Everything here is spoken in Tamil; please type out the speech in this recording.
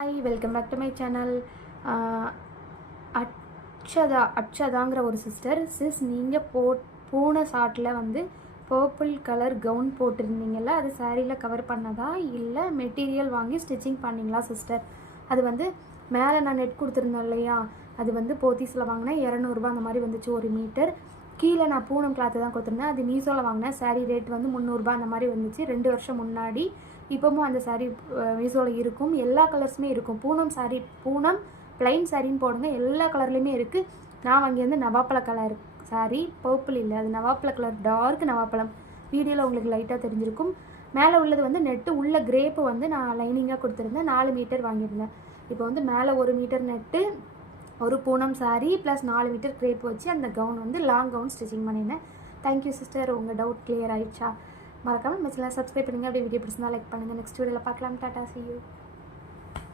Hi welcome back to my channel. அக்ஷதாங்கிற ஒரு சிஸ் நீங்கள் போன ஷார்ட்டில் வந்து பர்பிள் கலர் கவுன் போட்டிருந்தீங்கல்ல, அது சாரியில் கவர் பண்ணதா இல்லை மெட்டீரியல் வாங்கி ஸ்டிச்சிங் பண்ணிங்களா சிஸ்டர்? அது வந்து மேலே நான் நெட் கொடுத்துருந்தேன் இல்லையா, அது வந்து போத்தீஸில் வாங்கினேன் 200 அந்த மாதிரி வந்துச்சு ஒரு மீட்டர். கீழே நான் பூனம் கிளாத்து தான் கொடுத்துருந்தேன், அது மீஷோவில் வாங்கினேன். சாரீ ரேட் வந்து 300 அந்த மாதிரி வந்துச்சு 2 வருஷம் முன்னாடி. இப்போவும் அந்த சாரீ மீஷோவில் இருக்கும், எல்லா கலர்ஸுமே இருக்கும். பூனம் பிளைன் சாரின்னு போடுங்க, எல்லா கலர்லேயுமே இருக்குது. நான் வாங்கியிருந்த நவாப்பழ கலர் சாரீ, பர்பிள் இல்லை, அது நவாப்பழ கலர், டார்க் நவாப்பழம். வீடியோவில் உங்களுக்கு லைட்டாக தெரிஞ்சிருக்கும். மேலே உள்ளது வந்து நெட்டு, உள்ள கிரேப்பு வந்து நான் லைனிங்காக கொடுத்துருந்தேன். 4 மீட்டர் வாங்கியிருந்தேன். இப்போ வந்து மேலே 1 மீட்டர் நெட்டு, ஒரு Poonam sari plus 4 metre crepe வச்சு அந்த கவுன் வந்து லாங் கவுன் ஸ்டிச்சிங் பண்ணியிருந்தேன். தேங்க்யூ சிஸ்டர், உங்கள் டவுட் கிளியர் ஆயிடுச்சா? மறக்காமல் மெசேஜ் சப்ஸ்கிரைப் பண்ணுங்கள். அப்படியே வீடியோ பிடிச்சிருந்தா லைக் பண்ணுங்கள். நெக்ஸ்ட் வீடியோவில் பார்க்கலாம். Tata, see you.